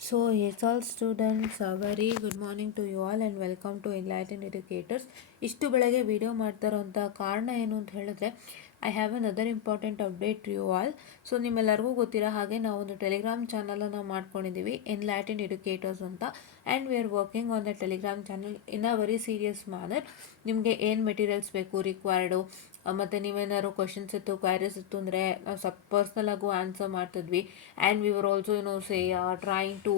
So, yes, all students, a very good morning to you all and welcome to Enlightened Educators. ಇಷ್ಟು ಬೆಳಗ್ಗೆ video ಮಾಡ್ತಾರೋಂಥ ಕಾರಣ ಏನು ಅಂತ ಹೇಳಿದ್ರೆ I have another important update to you all. So ನಿಮ್ಮೆಲ್ಲರಿಗೂ ಗೊತ್ತಿರೋ ಹಾಗೆ ನಾವು ಒಂದು ಟೆಲಿಗ್ರಾಮ್ ಚಾನಲನ್ನು ಮಾಡ್ಕೊಂಡಿದ್ದೀವಿ ಎನ್ಲೈಟೆಂಡ್ ಎಡ್ಯುಕೇಟರ್ಸ್ ಅಂತ. And we are working on the Telegram channel in a very serious manner. ನಿಮಗೆ ಏನು ಮೆಟೀರಿಯಲ್ಸ್ ಬೇಕು ರಿಕ್ವೈರ್ಡು, ಮತ್ತು ನೀವೇನಾದ್ರು ಕ್ವಶನ್ಸ್ ಇತ್ತು ಕ್ವೈರೀಸ್ ಇತ್ತು ಅಂದರೆ ನಾವು ಪರ್ಸ್ನಲ್ ಆಗು ಆನ್ಸರ್ ಮಾಡ್ತಿದ್ವಿ. And we were also trying to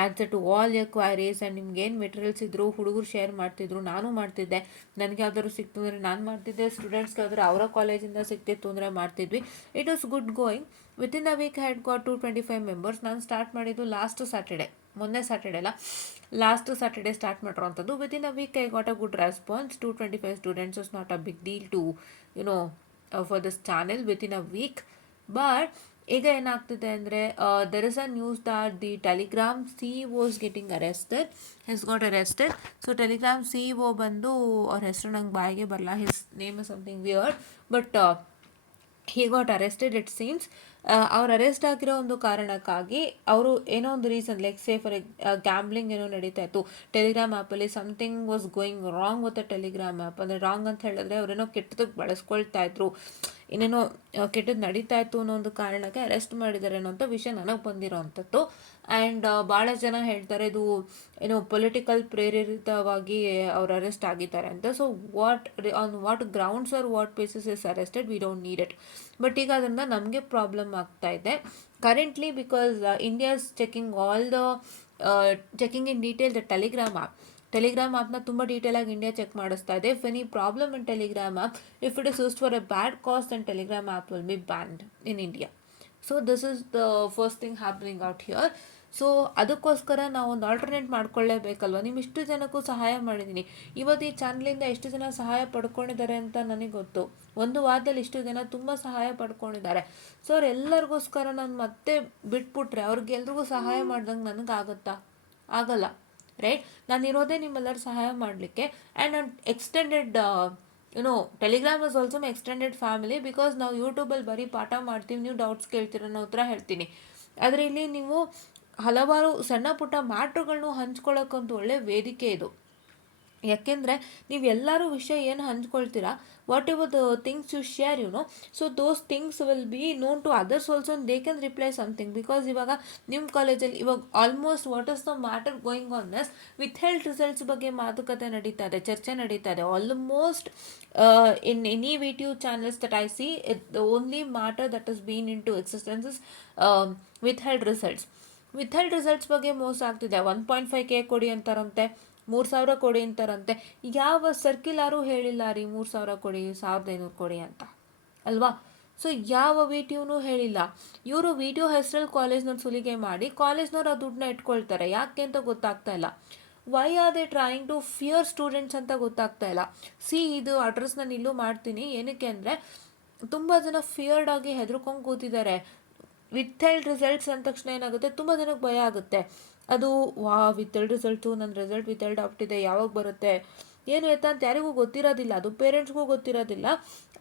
answer to all your queries. And ನಿಮ್ಗೆ ಏನು ಮೆಟೀರಿಯಲ್ಸ್ ಇದ್ದರು ಹುಡುಗರು ಶೇರ್ ಮಾಡ್ತಿದ್ರು, ನಾನು ಮಾಡ್ತಿದ್ದೆ. ನನಗೆ ಯಾವ್ದಾದ್ರು ಸಿಕ್ತು ಅಂದರೆ ನಾನು ಮಾಡ್ತಿದ್ದೆ, ಸ್ಟೂಡೆಂಟ್ಸ್ಗೆ ಯಾವ್ದಾದ್ರು ಅವರ ಕಾಲೇಜಿಂದ ಸಿಕ್ತಿತ್ತು ಅಂದರೆ ಮಾಡ್ತಿದ್ವಿ. It was good going. Within a week had got 225 members. ನಾನು ಸ್ಟಾರ್ಟ್ ಮಾಡಿದ್ದು ಲಾಸ್ಟ್ ಸ್ಯಾಟರ್ಡೆ, ಮೊನ್ನೆ ಸ್ಯಾಟರ್ಡೆ ಅಲ್ಲ, ಲಾಸ್ಟ್ ಸ್ಯಾಟರ್ಡೆ ಸ್ಟಾರ್ಟ್ ಮಾಡಿರೋವಂಥದ್ದು. Within a week I got a good response. 225 students is not a big deal to for this channel within a week. But ಈಗ ಏನಾಗ್ತಿದೆ ಅಂದರೆ there is a news that the Telegram CEO is getting arrested, his got arrested. So Telegram CEO ಬಂದು ಅವ್ರ ಹೆಸರು ನಂಗೆ ಬಾಯಿಗೆ ಬರಲ್ಲ, his name is something weird, but he got arrested it seems. ಅವ್ರು ಅರೆಸ್ಟ್ ಆಗಿರೋ ಒಂದು ಕಾರಣಕ್ಕಾಗಿ ಅವರು ಏನೋ ಒಂದು reason, like say for gambling ಏನೋ ನಡೀತಾ ಇತ್ತು ಟೆಲಿಗ್ರಾಮ್ ಆ್ಯಪಲ್ಲಿ. Something was going wrong with the Telegram app. ಅಂದರೆ ರಾಂಗ್ ಅಂತ ಹೇಳಿದ್ರೆ ಅವರೇನೋ ಕೆಟ್ಟದಕ್ಕೆ ಬಳಸ್ಕೊಳ್ತಾ ಇದ್ರು, ಏನೇನೋ ಕೆಟ್ಟದ್ದು ನಡೀತಾ ಇತ್ತು ಅನ್ನೋ ಒಂದು ಕಾರಣಕ್ಕೆ ಅರೆಸ್ಟ್ ಮಾಡಿದ್ದಾರೆ ಅನ್ನೋಂಥ ವಿಷಯ ನನಗೆ ಬಂದಿರೋ ಅಂಥದ್ದು. ಆ್ಯಂಡ್ ಭಾಳ ಜನ ಹೇಳ್ತಾರೆ ಇದು ಏನೋ ಪೊಲಿಟಿಕಲ್ ಪ್ರೇರಿತವಾಗಿ ಅವ್ರು ಅರೆಸ್ಟ್ ಆಗಿದ್ದಾರೆ ಅಂತ. So on what grounds or what basis is arrested, we don't need it. But ಈಗ ಅದರಿಂದ ನಮಗೆ ಪ್ರಾಬ್ಲಮ್ ಆಗ್ತಾ ಇದೆ currently, because India is checking in detail the Telegram ಆ್ಯಪ್ನ ತುಂಬ ಡೀಟೇಲಾಗಿ ಇಂಡಿಯಾ ಚೆಕ್ ಮಾಡಿಸ್ತಾ ಇದೆ. If any problem in Telegram app, if it is used for a bad cause, then Telegram app will be banned in India. So this is the first thing happening out here. So ಅದಕ್ಕೋಸ್ಕರ ನಾವು ಒಂದು alternate ಮಾಡ್ಕೊಳ್ಳೇಬೇಕಲ್ವ. ನೀವು ಇಷ್ಟು ಜನಕ್ಕೂ ಸಹಾಯ ಮಾಡಿದ್ದೀನಿ. ಇವತ್ತು ಈ ಚಾನಲಿಂದ ಎಷ್ಟು ಜನ ಸಹಾಯ ಪಡ್ಕೊಂಡಿದ್ದಾರೆ ಅಂತ ನನಗೆ ಗೊತ್ತು. ಒಂದು ವಾರದಲ್ಲಿ ಇಷ್ಟು ಜನ ತುಂಬ ಸಹಾಯ ಪಡ್ಕೊಂಡಿದ್ದಾರೆ. ಸೊ ಅವ್ರೆಲ್ಲರಿಗೋಸ್ಕರ ನಾನು ಮತ್ತೆ ಬಿಟ್ಬಿಟ್ರೆ ಅವ್ರಿಗೆಲ್ರಿಗೂ ಸಹಾಯ ಮಾಡ್ದಂಗೆ ನನಗಾಗುತ್ತಾ? ಆಗಲ್ಲ, ರೈಟ್? ನಾನು ಇರೋದೇ ನಿಮ್ಮೆಲ್ಲರೂ ಸಹಾಯ ಮಾಡಲಿಕ್ಕೆ. ಆ್ಯಂಡ್ ನಾನು extended Telegram is also my extended family, because ನಾವು ಯೂಟ್ಯೂಬಲ್ಲಿ ಬರೀ ಪಾಠ ಮಾಡ್ತೀವಿ, ನೀವು ಡೌಟ್ಸ್ ಕೇಳ್ತೀರ, ನಾನು ಉತ್ತರ ಹೇಳ್ತೀನಿ. ಆದರೆ ಇಲ್ಲಿ ನೀವು ಹಲವಾರು ಸಣ್ಣ ಪುಟ್ಟ ಮ್ಯಾಟ್ರುಗಳನ್ನು ಹಂಚ್ಕೊಳ್ಳೋಕ್ಕಂತೂ ಒಳ್ಳೆ ವೇದಿಕೆ ಇದು. ಯಾಕೆಂದರೆ ನೀವು ಎಲ್ಲರೂ ವಿಷಯ ಏನು ಹಂಚ್ಕೊಳ್ತೀರಾ, whatever the things you share, so those things will be known to others also, they can reply something. Because ಇವಾಗ ನಿಮ್ಮ ಕಾಲೇಜಲ್ಲಿ ಇವಾಗ almost what is the matter going on this, withheld results ಬಗ್ಗೆ ಮಾತುಕತೆ ನಡೀತಾ ಇದೆ, ಚರ್ಚೆ ನಡೀತಾ ಇದೆ. Almost in any video channels that I see, the only matter that is been in to existence is withheld results ಬಗ್ಗೆ ಮೋಸ ಆಗ್ತಿದೆ. 1.5K ಕೊಡಿ ಅಂತಾರಂತೆ, 3,000 ಕೊಡಿ ಅಂತಾರಂತೆ. ಯಾವ ಸರ್ಕ್ಯುಲಾರು ಹೇಳಿಲ್ಲ ರೀ 3,000 ಕೊಡಿ, 1,500 ಕೊಡಿ ಅಂತ, ಅಲ್ವಾ? ಸೊ ಯಾವ ವಿಡಿಯೋನೂ ಹೇಳಿಲ್ಲ. ಇವರು ವಿಡಿಯೋ ಹೆಸರಲ್ಲಿ ಕಾಲೇಜ್ನವ್ರು ಸುಲಿಗೆ ಮಾಡಿ ಕಾಲೇಜ್ನವ್ರು ಆ ದುಡ್ಡನ್ನ ಇಟ್ಕೊಳ್ತಾರೆ. ಯಾಕೆ ಅಂತ ಗೊತ್ತಾಗ್ತಾ ಇಲ್ಲ. Why are they trying to fear students ಅಂತ ಗೊತ್ತಾಗ್ತಾ ಇಲ್ಲ. ಇದು ಅಡ್ರೆಸ್ ನಾನು ಇಲ್ಲೂ ಮಾಡ್ತೀನಿ. ಏನಕ್ಕೆ ಅಂದರೆ ತುಂಬ ಜನ ಫಿಯರ್ಡ್ ಆಗಿ ಹೆದರ್ಕೊಂಡು ಕೂತಿದ್ದಾರೆ. ವಿಥೆಲ್ಡ್ ರಿಸಲ್ಟ್ಸ್ ಅಂದ ತಕ್ಷಣ ಏನಾಗುತ್ತೆ, ತುಂಬ ಜನಕ್ಕೆ ಭಯ ಆಗುತ್ತೆ. ಅದು ವಿಥೆಲ್ಡ್ ರಿಸಲ್ಟು, ನನ್ನ ರಿಸಲ್ಟ್ ವಿಥೆಲ್ಡ್ ಆಗ್ಬಿಟ್ಟಿದೆ, ಯಾವಾಗ ಬರುತ್ತೆ ಏನು ಎತ್ತ ಅಂತ ಯಾರಿಗೂ ಗೊತ್ತಿರೋದಿಲ್ಲ. ಅದು ಪೇರೆಂಟ್ಸ್ಗೂ ಗೊತ್ತಿರೋದಿಲ್ಲ.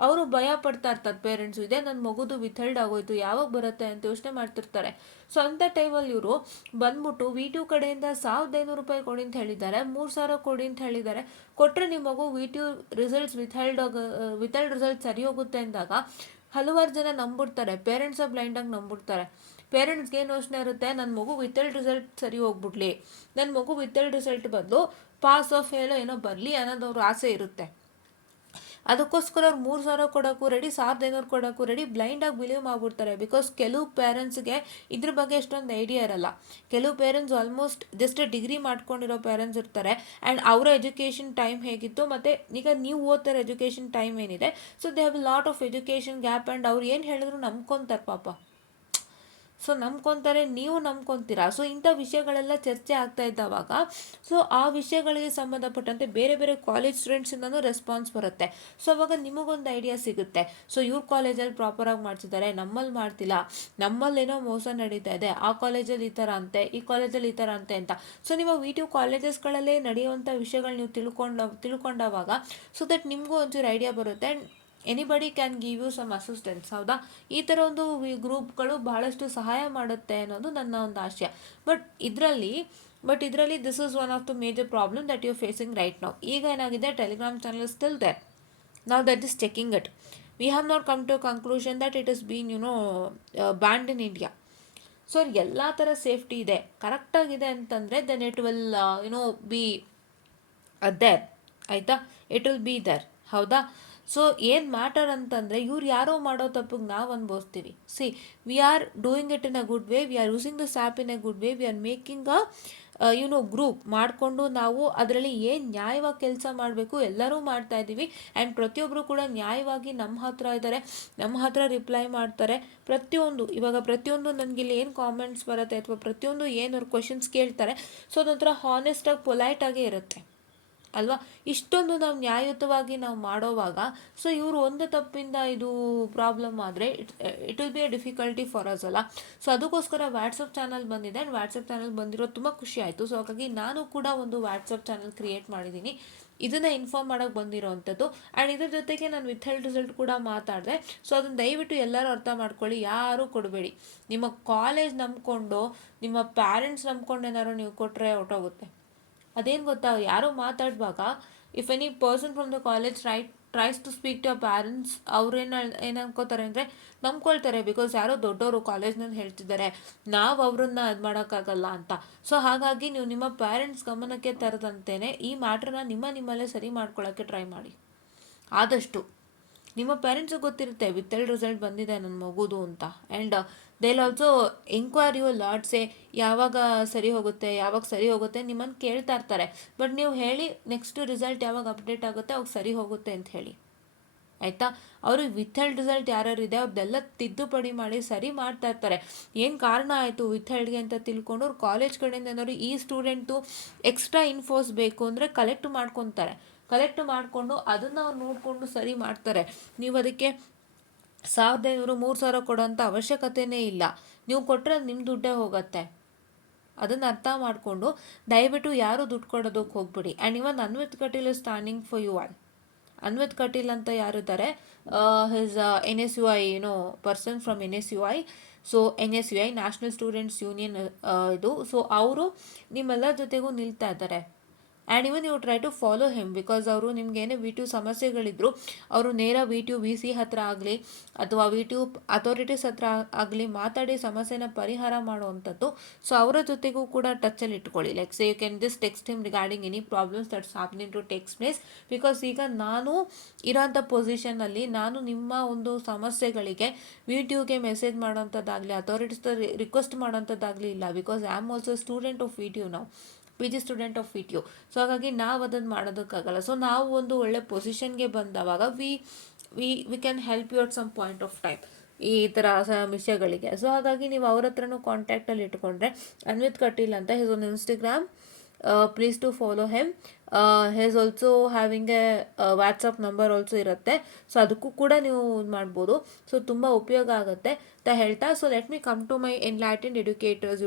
ಅವರು ಭಯ ಪಡ್ತಾ ಇರ್ತಾರೆ ಪೇರೆಂಟ್ಸು, ಇದೆ ನನ್ನ ಮಗುದು ವಿಥೆಲ್ಡ್ ಆಗೋಯ್ತು, ಯಾವಾಗ ಬರುತ್ತೆ ಅಂತ ಯೋಚನೆ ಮಾಡ್ತಿರ್ತಾರೆ. ಸೊ ಅಂಥ ಟೈಮಲ್ಲಿ ಇವರು ಬಂದ್ಬಿಟ್ಟು ವಿಟಿಯು ಕಡೆಯಿಂದ 1,500 ರೂಪಾಯಿ ಕೊಡಿ ಅಂತ ಹೇಳಿದ್ದಾರೆ, 3,000 ಕೊಡಿ ಅಂತ ಹೇಳಿದ್ದಾರೆ. ಕೊಟ್ಟರೆ ನಿಮ್ಮ ಮಗು ವಿಟಿಯು ರಿಸಲ್ಟ್ಸ್ ವಿಥೆಲ್ಡ್ ರಿಸಲ್ಟ್ ಸರಿ ಹೋಗುತ್ತೆ ಅಂದಾಗ ಹಲವಾರು ಜನ ನಂಬಿಡ್ತಾರೆ. ಪೇರೆಂಟ್ಸ ಬ್ಲೈಂಡಾಗಿ ನಂಬಿಡ್ತಾರೆ. ಪೇರೆಂಟ್ಸ್ಗೆ ಏನು ಯೋಚನೆ ಇರುತ್ತೆ, ನನ್ನ ಮಗು ವಿಥೆಲ್ಡ್ ರಿಸಲ್ಟ್ ಸರಿ ಹೋಗ್ಬಿಡ್ಲಿ, ನನ್ನ ಮಗು ವಿಥೆಲ್ಡ್ ರಿಸಲ್ಟ್ ಬದಲು ಪಾಸ್ ಆಫ್ ಫೇಲೋ ಏನೋ ಬರಲಿ ಅನ್ನೋದವ್ರ ಆಸೆ ಇರುತ್ತೆ. ಅದಕ್ಕೋಸ್ಕರ ಅವ್ರು 3,000 ಕೊಡೋಕ್ಕೂ ರೆಡಿ, 1,500 ಕೊಡೋಕ್ಕೂ ರೆಡಿ, ಬ್ಲೈಂಡಾಗಿ ಬಿಲೀವ್ ಮಾಡಿಬಿಡ್ತಾರೆ. ಬಿಕಾಸ್ ಕೆಲವು ಪೇರೆಂಟ್ಸ್ಗೆ ಇದ್ರ ಬಗ್ಗೆ ಎಷ್ಟೊಂದು ಐಡಿಯಾ ಇರಲ್ಲ. ಕೆಲವು ಪೇರೆಂಟ್ಸ್ ಆಲ್ಮೋಸ್ಟ್ ಜಸ್ಟ್ ಡಿಗ್ರಿ ಮಾಡ್ಕೊಂಡಿರೋ ಪೇರೆಂಟ್ಸ್ ಇರ್ತಾರೆ. ಆ್ಯಂಡ್ ಅವರ ಎಜುಕೇಷನ್ ಟೈಮ್ ಹೇಗಿತ್ತು, ಮತ್ತು ಈಗ ನೀವು ಓದ್ತಾರೆ ಎಜುಕೇಷನ್ ಟೈಮ್ ಏನಿದೆ, so they have lot of education gap. And ಅವ್ರು ಏನು ಹೇಳಿದ್ರು ನಂಬ್ಕೊತಾರೆ ಪಾಪ. ಸೊ ನಂಬ್ಕೊತಾರೆ, ನೀವು ನಂಬ್ಕೊತೀರಾ. ಸೊ ಇಂಥ ವಿಷಯಗಳೆಲ್ಲ ಚರ್ಚೆ ಆಗ್ತಾ ಇದ್ದಾವಾಗ, ಸೊ ಆ ವಿಷಯಗಳಿಗೆ ಸಂಬಂಧಪಟ್ಟಂತೆ ಬೇರೆ ಬೇರೆ ಕಾಲೇಜ್ ಸ್ಟೂಡೆಂಟ್ಸಿಂದನೂ ರೆಸ್ಪಾನ್ಸ್ ಬರುತ್ತೆ. ಸೊ ಅವಾಗ ನಿಮಗೊಂದು ಐಡಿಯಾ ಸಿಗುತ್ತೆ. ಸೊ ಇವ್ರ ಕಾಲೇಜಲ್ಲಿ ಪ್ರಾಪರಾಗಿ ಮಾಡ್ತಿದ್ದಾರೆ, ನಮ್ಮಲ್ಲಿ ಮಾಡ್ತಿಲ್ಲ, ನಮ್ಮಲ್ಲೇನೋ ಮೋಸ ನಡೀತಾ ಇದೆ, ಆ ಕಾಲೇಜಲ್ಲಿ ಈ ಥರ ಅಂತೆ, ಈ ಕಾಲೇಜಲ್ಲಿ ಈ ಥರ ಅಂತೆ ಅಂತ. ಸೊ ನಿಮ್ಮ ವಿಟಿಯು ಕಾಲೇಜಸ್ಗಳಲ್ಲೇ ನಡೆಯುವಂಥ ವಿಷಯಗಳು ನೀವು ತಿಳ್ಕೊಂಡಾಗ, ಸೊ ದಟ್ ನಿಮಗೂ ಒಂಚೂರು ಐಡಿಯಾ ಬರುತ್ತೆ. And anybody can give you some assistance. ಹೌದಾ, ಈ ಥರ ಒಂದು ಗ್ರೂಪ್ಗಳು ಬಹಳಷ್ಟು ಸಹಾಯ ಮಾಡುತ್ತೆ ಅನ್ನೋದು ನನ್ನ ಒಂದು ಆಶಯ. ಇದರಲ್ಲಿ this is one of the major problem that you facing right now. ಈಗ ಏನಾಗಿದೆ, Telegram channel still there. Now that is checking it. We have not come to a conclusion that it has been, banned in India. So ಎಲ್ಲ ಥರ safety ಇದೆ, ಕರೆಕ್ಟಾಗಿದೆ ಅಂತಂದರೆ then it will be there. ಆಯಿತಾ, it will be there. ಹೌದಾ. So ಏನು matter ಅಂತಂದರೆ, ಇವ್ರು ಯಾರೋ ಮಾಡೋ ತಪ್ಪಿಗೆ ನಾವು ಅನ್ಭವಿಸ್ತೀವಿ. See, we are doing it in a good way, we are using this app in a good way, we are making a group ಮಾಡಿಕೊಂಡು ನಾವು ಅದರಲ್ಲಿ ಏನು ನ್ಯಾಯವಾಗಿ ಕೆಲಸ ಮಾಡಬೇಕು ಎಲ್ಲರೂ ಮಾಡ್ತಾ ಇದ್ದೀವಿ. ಆ್ಯಂಡ್ ಪ್ರತಿಯೊಬ್ಬರು ಕೂಡ ನ್ಯಾಯವಾಗಿ ನಮ್ಮ ಹತ್ರ ಇದ್ದಾರೆ, ನಮ್ಮ ಹತ್ರ ರಿಪ್ಲೈ ಮಾಡ್ತಾರೆ. ಪ್ರತಿಯೊಂದು ನನಗಿಲ್ಲಿ ಏನು ಕಾಮೆಂಟ್ಸ್ ಬರುತ್ತೆ ಅಥವಾ ಪ್ರತಿಯೊಂದು ಏನು ಅವ್ರು ಕ್ವಶನ್ಸ್ ಕೇಳ್ತಾರೆ, ಸೊ ಅದೊಂಥರ ಹಾನೆಸ್ಟಾಗಿ ಪೊಲೈಟಾಗೇ ಇರುತ್ತೆ ಅಲ್ವಾ. ಇಷ್ಟೊಂದು ನಾವು ನ್ಯಾಯಯುತವಾಗಿ ನಾವು ಮಾಡೋವಾಗ, ಸೊ ಇವರು ಒಂದು ತಪ್ಪಿಂದ ಇದು ಪ್ರಾಬ್ಲಮ್ ಆದರೆ it will B A difficulty for us ಅಲ್ಲ. ಸೊ ಅದಕ್ಕೋಸ್ಕರ ವಾಟ್ಸಪ್ ಚಾನಲ್ ಬಂದಿದೆ. ಆ್ಯಂಡ್ ವಾಟ್ಸಪ್ ಚಾನಲ್ ಬಂದಿರೋದು ತುಂಬ ಖುಷಿ ಆಯಿತು. ಸೊ ಹಾಗಾಗಿ ನಾನು ಕೂಡ ಒಂದು ವಾಟ್ಸಪ್ ಚಾನಲ್ ಕ್ರಿಯೇಟ್ ಮಾಡಿದ್ದೀನಿ, ಇದನ್ನು ಇನ್ಫಾರ್ಮ್ ಮಾಡೋಕ್ಕೆ ಬಂದಿರೋವಂಥದ್ದು. ಆ್ಯಂಡ್ ಇದ್ರ ಜೊತೆಗೆ ನಾನು ವಿಥೆಲ್ಡ್ ರಿಸಲ್ಟ್ ಕೂಡ ಮಾತಾಡಿದೆ. ಸೊ ಅದನ್ನು ದಯವಿಟ್ಟು ಎಲ್ಲರೂ ಅರ್ಥ ಮಾಡ್ಕೊಳ್ಳಿ, ಯಾರೂ ಕೊಡಬೇಡಿ. ನಿಮ್ಮ ಕಾಲೇಜ್ ನಂಬ್ಕೊಂಡು, ನಿಮ್ಮ ಪ್ಯಾರೆಂಟ್ಸ್ ನಂಬ್ಕೊಂಡು ಏನಾದ್ರು ನೀವು ಕೊಟ್ಟರೆ ಹೊರಟೋಗುತ್ತೆ. ಅದೇನು ಗೊತ್ತಾ, ಯಾರೋ ಮಾತಾಡುವಾಗ if any person from the college tries to speak to parents, ಏನು ಅನ್ಕೋತಾರೆ ಅಂದರೆ ನಂಬ್ಕೊಳ್ತಾರೆ, ಬಿಕಾಸ್ ಯಾರೋ ದೊಡ್ಡವರು ಕಾಲೇಜ್ನಲ್ಲಿ ಹೇಳ್ತಿದ್ದಾರೆ, ನಾವು ಅವ್ರನ್ನ ಅದು ಮಾಡೋಕ್ಕಾಗಲ್ಲ ಅಂತ. ಸೊ ಹಾಗಾಗಿ ನೀವು ನಿಮ್ಮ ಪ್ಯಾರೆಂಟ್ಸ್ ಗಮನಕ್ಕೆ ತರದಂತೆಯೇ ಈ ಮ್ಯಾಟ್ರನ್ನ ನಿಮ್ಮಲ್ಲೇ ಸರಿ ಮಾಡ್ಕೊಳ್ಳೋಕ್ಕೆ ಟ್ರೈ ಮಾಡಿ. ಆದಷ್ಟು ನಿಮ್ಮ ಪೇರೆಂಟ್ಸಿಗೆ ಗೊತ್ತಿರುತ್ತೆ ವಿಥೆಲ್ಡ್ ರಿಸಲ್ಟ್ ಬಂದಿದೆ ನನ್ನ ಮಗುದು ಅಂತ. And they will also enquire you ಲಾಟ್ಸೆ, ಯಾವಾಗ ಸರಿ ಹೋಗುತ್ತೆ ನಿಮ್ಮನ್ನು ಕೇಳ್ತಾ ಇರ್ತಾರೆ. ಬಟ್ ನೀವು ಹೇಳಿ ನೆಕ್ಸ್ಟ್ ರಿಸಲ್ಟ್ ಯಾವಾಗ ಅಪ್ಡೇಟ್ ಆಗುತ್ತೆ ಅವಾಗ ಸರಿ ಹೋಗುತ್ತೆ ಅಂತ ಹೇಳಿ, ಆಯಿತಾ. ಅವರು ವಿಥೆಲ್ಡ್ ರಿಸಲ್ಟ್ ಯಾರ್ಯಾರಿದೆ ಅವ್ರದ್ದೆಲ್ಲ ತಿದ್ದುಪಡಿ ಮಾಡಿ ಸರಿ ಮಾಡ್ತಾ ಇರ್ತಾರೆ. ಏನು ಕಾರಣ ಆಯಿತು ವಿಥೆಲ್ಡ್ಗೆ ಅಂತ ತಿಳ್ಕೊಂಡು ಅವ್ರು ಕಾಲೇಜ್ ಕಡೆಯಿಂದ ಏನಾದ್ರು ಈ ಸ್ಟೂಡೆಂಟು ಎಕ್ಸ್ಟ್ರಾ ಇನ್ಫೋಸ್ ಬೇಕು ಅಂದರೆ ಕಲೆಕ್ಟ್ ಮಾಡಿಕೊಂಡು ಅದನ್ನು ಅವ್ರು ನೋಡಿಕೊಂಡು ಸರಿ ಮಾಡ್ತಾರೆ. ನೀವು ಅದಕ್ಕೆ 1500 3000 ಕೊಡೋಂಥ ಅವಶ್ಯಕತೆಯೇ ಇಲ್ಲ. ನೀವು ಕೊಟ್ಟರೆ ನಿಮ್ಮ ದುಡ್ಡೇ ಹೋಗುತ್ತೆ. ಅದನ್ನು ಅರ್ಥ ಮಾಡಿಕೊಂಡು ದಯವಿಟ್ಟು ಯಾರೂ ದುಡ್ಡು ಕೊಡೋದಕ್ಕೆ ಹೋಗ್ಬಿಡಿ. And even Anvith Kateel is standing for you all. Anvith Kateel ಅಂತ ಯಾರಿದ್ದಾರೆ, his NSUI person from NSUI. So NSUI national students union ಇದು. ಸೊ ಅವರು ನಿಮ್ಮೆಲ್ಲರ ಜೊತೆಗೂ ನಿಲ್ತಾ ಇದ್ದಾರೆ. And even you try to follow him, because ಅವರು ನಿಮ್ಗೇನೇ V2 ಸಮಸ್ಯೆಗಳಿದ್ರು ಅವರು ನೇರ V2 VC ಹತ್ರ ಆಗಲಿ ಅಥವಾ V2 ಅಥಾರಿಟೀಸ್ ಹತ್ರ ಆಗಲಿ ಮಾತಾಡಿ ಸಮಸ್ಯೆನ ಪರಿಹಾರ ಮಾಡುವಂಥದ್ದು. ಸೊ ಅವರ ಜೊತೆಗೂ ಕೂಡ ಟಚಲ್ಲಿ ಇಟ್ಕೊಳ್ಳಿ. Like say you can just text him regarding any problems that's happening to takes place. Because ಈಗ ನಾನು ಇರೋಂಥ ಪೊಸಿಷನ್ನಲ್ಲಿ ನಾನು ನಿಮ್ಮ ಒಂದು ಸಮಸ್ಯೆಗಳಿಗೆ V2ಗೆ ಮೆಸೇಜ್ ಮಾಡೋಂಥದ್ದಾಗಲಿ ಅಥಾರಿಟೀಸ್ ರಿಕ್ವೆಸ್ಟ್ ಮಾಡೋಂಥದ್ದಾಗಲಿ ಇಲ್ಲ. Because I am also student of V2 ನಾವು, PG student of VTU. So ಹಾಗಾಗಿ ನಾವು ಅದನ್ನು ಮಾಡೋದಕ್ಕಾಗಲ್ಲ. ಸೊ ನಾವು ಒಂದು ಒಳ್ಳೆ ಪೊಸಿಷನ್ಗೆ ಬಂದವಾಗ we can help you at some point of time ಈ ಥರ ವಿಷಯಗಳಿಗೆ. ಸೊ ಹಾಗಾಗಿ ನೀವು ಅವ್ರ ಹತ್ರನೂ ಕಾಂಟ್ಯಾಕ್ಟಲ್ಲಿ ಇಟ್ಕೊಂಡ್ರೆ, ಅನ್ವಿತ್ ಕಟೀಲ್ ಅಂತ his on Instagram, please to follow him. He's also having a WhatsApp number also ಇರುತ್ತೆ. ಸೊ ಅದಕ್ಕೂ ಕೂಡ ನೀವು ಇದು ಮಾಡ್ಬೋದು. ಸೊ ತುಂಬ ಉಪಯೋಗ ಆಗುತ್ತೆ ಅಂತ ಹೇಳ್ತಾ, so let me come to my enlightened educators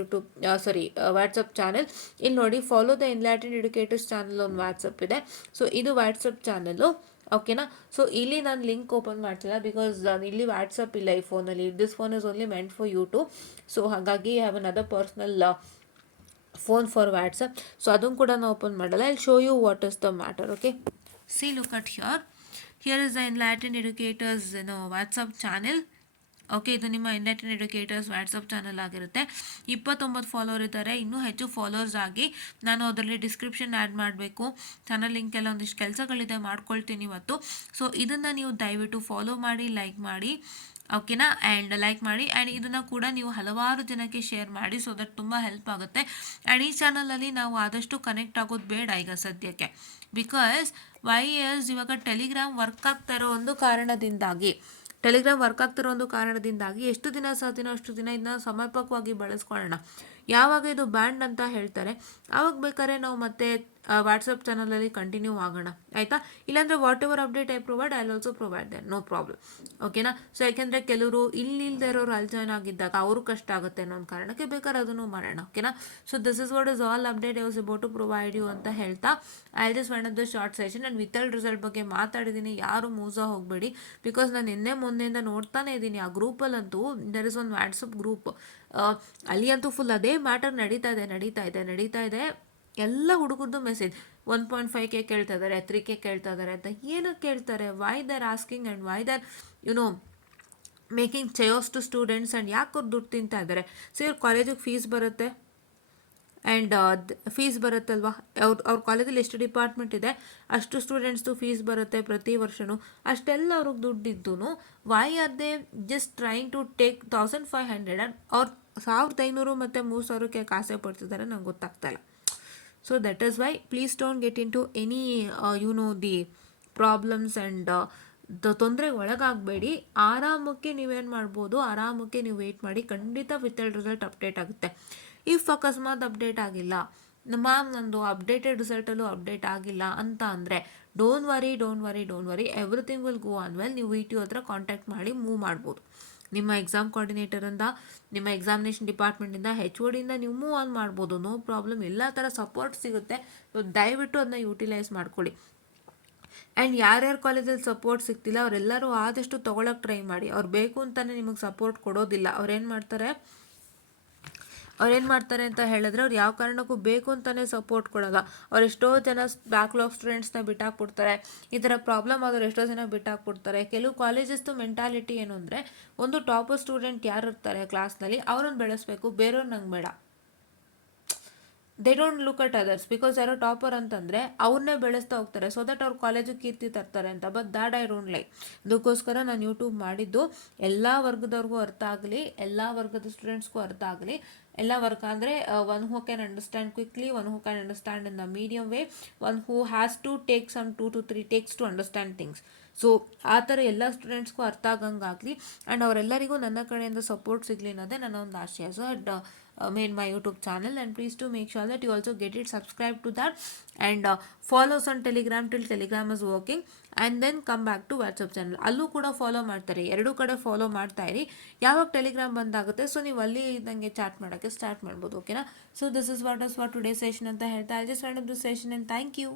WhatsApp channel. ಇಲ್ಲಿ ನೋಡಿ, follow the enlightened educators channel ಒಂದು ವಾಟ್ಸಪ್ ಇದೆ. ಸೊ ಇದು ವಾಟ್ಸಪ್ ಚಾನಲ್ಲು, ಓಕೆನಾ. ಸೊ ಇಲ್ಲಿ ನಾನು ಲಿಂಕ್ ಓಪನ್ ಮಾಡ್ತಿಲ್ಲ, ಬಿಕಾಸ್ ಇಲ್ಲಿ ವಾಟ್ಸಪ್ ಇಲ್ಲ ಈ ಫೋನಲ್ಲಿ. This phone is only meant for YouTube. So ಹಾಗಾಗಿ have another personal phone for WhatsApp. So ಅದನ್ನು ಕೂಡ ನಾನು ಓಪನ್ ಮಾಡಲ್ಲ. I will show you what is the matter. Okay, see look at here is the enlightened educators WhatsApp channel. Okay, ಇದು ನಿಮ್ಮ enlightened educators WhatsApp channel ಆಗಿರುತ್ತೆ. 29 follower ಇದ್ದಾರೆ. ಇನ್ನೂ ಹೆಚ್ಚು ಫಾಲೋವರ್ಸ್ ಆಗಿ ನಾನು ಅದರಲ್ಲಿ ಡಿಸ್ಕ್ರಿಪ್ಷನ್ ಆ್ಯಡ್ ಮಾಡಬೇಕು. ಚಾನಲ್ ಲಿಂಕ್ ಎಲ್ಲ ಒಂದಿಷ್ಟು ಕೆಲಸಗಳಿದೆ, ಮಾಡ್ಕೊಳ್ತೀನಿ ಇವತ್ತು. ಸೊ ಇದನ್ನು ನೀವು ದಯವಿಟ್ಟು ಫಾಲೋ ಮಾಡಿ, ಲೈಕ್ ಮಾಡಿ, ಓಕೆನಾ. ಆ್ಯಂಡ್ ಲೈಕ್ ಮಾಡಿ, ಆ್ಯಂಡ್ ಇದನ್ನು ಕೂಡ ನೀವು ಹಲವಾರು ಜನಕ್ಕೆ ಶೇರ್ ಮಾಡಿ. ಸೊ ದಟ್ ತುಂಬ ಹೆಲ್ಪ್ ಆಗುತ್ತೆ. ಆ್ಯಂಡ್ ಈ ಚಾನಲಲ್ಲಿ ನಾವು ಆದಷ್ಟು ಕನೆಕ್ಟ್ ಆಗೋದು ಬೇಡ ಈಗ ಸದ್ಯಕ್ಕೆ. ಬಿಕಾಸ್ ಇವಾಗ ಟೆಲಿಗ್ರಾಮ್ ವರ್ಕ್ ಆಗ್ತಾ ಇರೋ ಒಂದು ಕಾರಣದಿಂದಾಗಿ ಎಷ್ಟು ದಿನ ಸಾಧ್ಯನೋ ಅಷ್ಟು ದಿನ ಇದನ್ನ ಸಮರ್ಪಕವಾಗಿ ಬಳಸ್ಕೊಳ್ಳೋಣ. ಯಾವಾಗ ಇದು ಬ್ಯಾಂಡ್ ಅಂತ ಹೇಳ್ತಾರೆ ಆವಾಗ ಬೇಕಾದ್ರೆ ನಾವು ಮತ್ತೆ ವಾಟ್ಸಪ್ ಚಾನಲಲ್ಲಿ ಕಂಟಿನ್ಯೂ ಆಗೋಣ, ಆಯಿತಾ? ಇಲ್ಲಾಂದರೆ whatever update I provide I also provide then, no problem, ಓಕೆನಾ? ಸೊ ಯಾಕೆಂದರೆ ಕೆಲವರು ಇಲ್ಲದೆ ಇರೋರು ಅಲ್ಲಿ ಜಾಯ್ನ್ ಆಗಿದ್ದಾಗ ಅವರು ಕಷ್ಟ ಆಗುತ್ತೆ ಅನ್ನೋ ಒಂದು ಕಾರಣಕ್ಕೆ ಬೇಕಾದ್ರೆ ಅದನ್ನು ಮಾಡೋಣ, ಓಕೆನಾ? So this is what is all update I was about to provide you ಅಂತ ಹೇಳ್ತಾ I just wind up the short session. ನಾನು ವಿತೌಟ್ ರಿಸಲ್ಟ್ ಬಗ್ಗೆ ಮಾತಾಡಿದ್ದೀನಿ, ಯಾರು ಮೋಸ ಹೋಗಬೇಡಿ. ಬಿಕಾಸ್ ನಾನು ನಿನ್ನೆ ಮೊನ್ನೆಯಿಂದ ನೋಡ್ತಾನೆ ಇದ್ದೀನಿ ಆ ಗ್ರೂಪಲ್ಲಂತೂ, ದರ್ ಇಸ್ ಒಂದು ವಾಟ್ಸಪ್ ಗ್ರೂಪ್, ಅಲ್ಲಿ ಅಂತೂ ಫುಲ್ ಅದೇ ಮ್ಯಾಟರ್ ನಡೀತಾ ಇದೆ. ಎಲ್ಲ ಹುಡುಗದ್ದು ಮೆಸೇಜ್ 1.5K ಕೇಳ್ತಾ ಇದ್ದಾರೆ, 3K ಕೇಳ್ತಾ ಇದ್ದಾರೆ ಅಂತ. ಏನಕ್ಕೆ ಕೇಳ್ತಾರೆ? Why they're asking and why they're making chairs to students and ಯಾಕೆ ಅವ್ರು ದುಡ್ಡು ತಿಂತಾ ಇದ್ದಾರೆ? ಸೊ ಇವ್ರ ಕಾಲೇಜಿಗೆ ಫೀಸ್ ಬರುತ್ತೆ ಆ್ಯಂಡ್ ಫೀಸ್ ಬರುತ್ತಲ್ವ, ಅವ್ರ ಕಾಲೇಜಲ್ಲಿ ಎಷ್ಟು ಡಿಪಾರ್ಟ್ಮೆಂಟ್ ಇದೆ ಅಷ್ಟು ಸ್ಟೂಡೆಂಟ್ಸ್ದು ಫೀಸ್ ಬರುತ್ತೆ ಪ್ರತಿ ವರ್ಷವೂ. ಅಷ್ಟೆಲ್ಲ ಅವ್ರಿಗೆ ದುಡ್ಡಿದ್ದು why are they just trying to take 1500 and ಅವ್ರು 1500 ಮತ್ತು 3000ಕ್ಕೆ ಆಸೆ ಪಡ್ತಿದ್ದಾರೆ, ನಂಗೆ ಗೊತ್ತಾಗ್ತಾ ಇಲ್ಲ. So that is why please don't get into any the problems and ತೊಂದರೆಗೆ ಒಳಗಾಗಬೇಡಿ. ಆರಾಮಕ್ಕೆ ನೀವೇನು ಮಾಡ್ಬೋದು, ಆರಾಮಕ್ಕೆ ನೀವು ವೆಯ್ಟ್ ಮಾಡಿ, ಖಂಡಿತ ವಿತೌಟ್ ರಿಸಲ್ಟ್ ಅಪ್ಡೇಟ್ ಆಗುತ್ತೆ. ಇಫ್ ಅಕಸ್ಮಾತ್ ಅಪ್ಡೇಟ್ ಆಗಿಲ್ಲ, ಮ್ಯಾಮ್ ನಂದು ಅಪ್ಡೇಟೆಡ್ ರಿಸಲ್ಟಲ್ಲೂ ಅಪ್ಡೇಟ್ ಆಗಿಲ್ಲ ಅಂತ ಅಂದರೆ don't worry, everything will go on well. ನೀವು VTO ಹತ್ರ ಕಾಂಟ್ಯಾಕ್ಟ್ ಮಾಡಿ ಮೂವ್ ಮಾಡ್ಬೋದು. ನಿಮ್ಮ ಎಕ್ಸಾಮ್ ಕೋಆರ್ಡಿನೇಟರಿಂದ, ನಿಮ್ಮ ಎಕ್ಸಾಮಿನೇಷನ್ ಡಿಪಾರ್ಟ್ಮೆಂಟಿಂದ, HODಯಿಂದ ನೀವು ಮೂವ್ ಆನ್ ಮಾಡ್ಬೋದು, ನೋ ಪ್ರಾಬ್ಲಮ್. ಎಲ್ಲ ಥರ ಸಪೋರ್ಟ್ ಸಿಗುತ್ತೆ. ದಯವಿಟ್ಟು ಅದನ್ನ ಯೂಟಿಲೈಸ್ ಮಾಡ್ಕೊಳ್ಳಿ. ಆ್ಯಂಡ್ ಯಾರ್ಯಾರ ಕಾಲೇಜಲ್ಲಿ ಸಪೋರ್ಟ್ ಸಿಗ್ತಿಲ್ಲ ಅವರೆಲ್ಲರೂ ಆದಷ್ಟು ತೊಗೊಳಕ್ಕೆ ಟ್ರೈ ಮಾಡಿ. ಅವ್ರು ಬೇಕು ಅಂತಲೇ ನಿಮಗೆ ಸಪೋರ್ಟ್ ಕೊಡೋದಿಲ್ಲ. ಅವ್ರೇನು ಮಾಡ್ತಾರೆ ಅಂತ ಹೇಳಿದ್ರೆ, ಅವ್ರು ಯಾವ ಕಾರಣಕ್ಕೂ ಬೇಕು ಅಂತಲೇ ಸಪೋರ್ಟ್ ಕೊಡೋಲ್ಲ. ಅವ್ರು ಎಷ್ಟೋ ಜನ ಬ್ಯಾಕ್ಲಾಗ್ ಸ್ಟೂಡೆಂಟ್ಸ್ನ ಬಿಟ್ಟಾಕ್ಬಿಡ್ತಾರೆ. ಈ ಥರ ಪ್ರಾಬ್ಲಮ್ ಆದವ್ರು ಎಷ್ಟೋ ಜನ ಬಿಟ್ಟಾಕ್ಬಿಡ್ತಾರೆ. ಕೆಲವು ಕಾಲೇಜಸ್ದು ಮೆಂಟಾಲಿಟಿ ಏನು ಅಂದರೆ, ಒಂದು ಟಾಪರ್ ಸ್ಟೂಡೆಂಟ್ ಯಾರು ಇರ್ತಾರೆ ಕ್ಲಾಸ್ನಲ್ಲಿ ಅವ್ರನ್ನ ಬೆಳೆಸಬೇಕು, ಬೇರೆಯವ್ರು ನಂಗೆ ಬೇಡ. They don't look at others. Because ಯಾರೋ ಟಾಪರ್ ಅಂತಂದರೆ ಅವ್ರನ್ನೇ ಬೆಳೆಸ್ತಾ ಹೋಗ್ತಾರೆ, ಸೊ ದಟ್ ಅವ್ರ ಕಾಲೇಜಿಗೆ ಕೀರ್ತಿ ತರ್ತಾರೆ ಅಂತ. But that I don't like. ಅದಕ್ಕೋಸ್ಕರ ನಾನು ಯೂಟ್ಯೂಬ್ ಮಾಡಿದ್ದು ಎಲ್ಲ ವರ್ಗದವ್ರಿಗೂ ಅರ್ಥ ಆಗಲಿ, ಎಲ್ಲ ವರ್ಗದ ಸ್ಟೂಡೆಂಟ್ಸ್ಗೂ ಅರ್ಥ ಆಗಲಿ. ಎಲ್ಲ ವರ್ಗ ಅಂದರೆ one who can understand quickly, one who can understand in the medium way, one who has to take some 2 to 3 takes to understand things. So ಆ ಥರ ಎಲ್ಲ ಸ್ಟೂಡೆಂಟ್ಸ್ಗೂ ಅರ್ಥ ಆಗಂಗಾಗಲಿ ಆ್ಯಂಡ್ ಅವರೆಲ್ಲರಿಗೂ ನನ್ನ ಕಡೆಯಿಂದ ಸಪೋರ್ಟ್ ಸಿಗಲಿ ಅನ್ನೋದೇ ನನ್ನ ಒಂದು ಆಶಯ. So made my YouTube channel, and please do make sure that you also get it, subscribe to that, and follow us on Telegram till Telegram is working, and then come back to WhatsApp channel. ಅಲ್ಲೂ ಕೂಡ follow ಮಾಡ್ತಾರೆ, ಎರಡೂ ಕಡೆ follow ಮಾಡ್ತಾ ಇರಿ. ಯಾವಾಗ Telegram ಬಂದಾಗುತ್ತೆ so ನೀವು ಅಲ್ಲಿ ನನಗೆ ಚಾಟ್ ಮಾಡೋಕ್ಕೆ ಸ್ಟಾರ್ಟ್ ಮಾಡ್ಬೋದು, ಓಕೆನಾ? So this is what is for today session ಅಂತ ಹೇಳ್ತಾ I just wind up this session, and thank you.